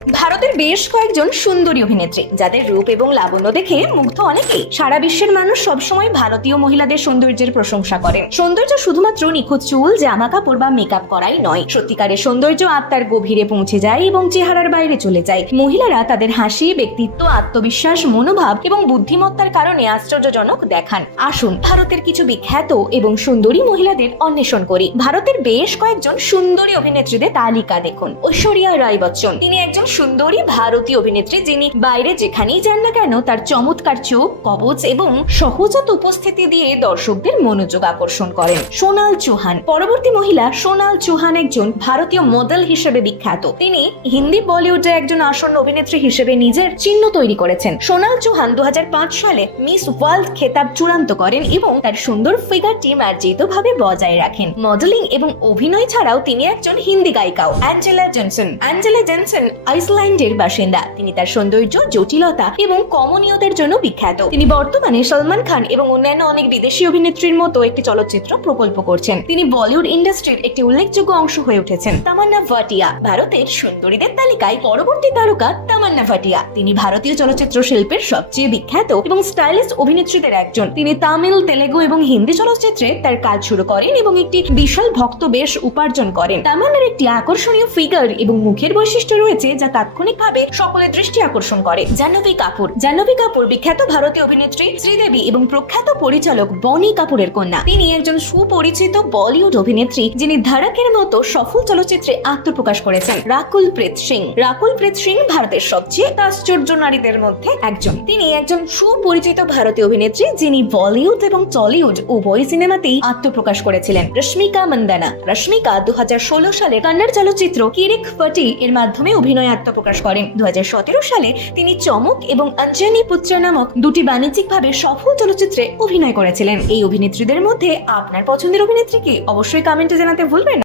ভারতের বেশ কয়েকজন সুন্দরী অভিনেত্রী যাদের রূপ এবং লাবণ্য দেখে মুগ্ধ অনেকেই। সারা বিশ্বের মানুষ সবসময় ভারতীয় মহিলাদের সৌন্দর্যের প্রশংসা করেন। সৌন্দর্য শুধুমাত্র নিখুঁত চুল, জামা কাপড় বা মেকআপ করাই নয়, সত্যিকারের সৌন্দর্য আত্মার গভীরে পৌঁছে যায় এবং চেহারার বাইরে চলে যায়। মহিলারা তাদের হাসি, ব্যক্তিত্ব, আত্মবিশ্বাস, মনোভাব এবং বুদ্ধিমত্তার কারণে আশ্চর্যজনক দেখান। আসুন ভারতের কিছু বিখ্যাত এবং সুন্দরী মহিলাদের অন্বেষণ করি। ভারতের বেশ কয়েকজন সুন্দরী অভিনেত্রীদের তালিকা দেখুন। ঐশ্বরিয়া রায় বচ্চন, তিনি একজন সুন্দরী ভারতীয় অভিনেত্রী যিনি বাইরে যেখানেই যান না কেন তার চমৎকার চোখ, কবচ এবং সহজাত উপস্থিতি দিয়ে দর্শকদের মনোযোগ আকর্ষণ করেন। সোনাল চৌহান, পরবর্তী মহিলা সোনাল চৌহান একজন ভারতীয় মডেল হিসেবে বিখ্যাত। তিনি হিন্দি বলিউডে একজন আসন্ন অভিনেত্রী হিসেবে নিজের চিহ্ন তৈরি করেছেন। সোনাল চৌহান 2005 সালে মিস ওয়ার্ল্ড খেতাব চূড়ান্ত করেন এবং তার সুন্দর ফিগারটি মার্জিতভাবে বজায় রাখেন। মডেলিং এবং অভিনয় ছাড়াও তিনি একজন হিন্দি গায়িকাও। অ্যাঞ্জেলা জনসন আইসল্যান্ডের বাসিন্দা। তিনি তার সৌন্দর্য, জটিলতা এবং কমনীয়তার জন্য বিখ্যাত। তিনি বর্তমানে সলমান খান এবং অন্যান্য অনেক বিদেশি অভিনেত্রীর মতো একটি চলচ্চিত্র প্রকল্প করছেন। তিনি বলিউড ইন্ডাস্ট্রির একটি উল্লেখযোগ্য অংশ হয়ে উঠেছেন। তামান্না ভাটিয়া, ভারতের সুন্দরীদের তালিকায় পরবর্তী তারকা তামান্না ভাটিয়া। তিনি ভারতীয় চলচ্চিত্র শিল্পের সবচেয়ে বিখ্যাত এবং স্টাইলিশ অভিনেত্রীদের একজন। তিনি তামিল, তেলেগু এবং হিন্দি চলচ্চিত্রে তার কাজ শুরু করেন এবং একটি বিশাল ভক্ত বেশ উপার্জন করেন। তামান্নার একটি আকর্ষণীয় ফিগার এবং মুখের বৈশিষ্ট্য রয়েছে যা তাৎক্ষণিকভাবে সকলের দৃষ্টি আকর্ষণ করে। জাহ্নবী কাপুর বিখ্যাত ভারতীয় অভিনেত্রী শ্রীদেবী এবং প্রখ্যাত পরিচালক বনি কাপুরের কন্যা। তিনি একজন সুপরিচিত বলিউড অভিনেত্রী যিনি ধারাকের মতো সফল চলচ্চিত্রে আত্মপ্রকাশ করেছেন। রাকুল প্রীত সিং ভারতের সবচেয়ে আশ্চর্য নারীদের মধ্যে একজন। তিনি একজন সুপরিচিত ভারতীয় অভিনেত্রী যিনি বলিউড এবং টলিউড উভয় সিনেমাতেই আত্মপ্রকাশ করেছিলেন। রশ্মিকা মন্দানা 2016 সালে কন্নড় চলচ্চিত্র কিরিক ফটি এর মাধ্যমে অভিনয় আত্মপ্রকাশ করেন। 2017 সালে তিনি চমক এবং অঞ্জনি পুত্র নামক দুটি বাণিজ্যিকভাবে সফল চলচ্চিত্রে অভিনয় করেছিলেন। এই অভিনেত্রীদের মধ্যে আপনার পছন্দের অভিনেত্রী কি? অবশ্যই কমেন্টে জানাতে ভুলবেন না।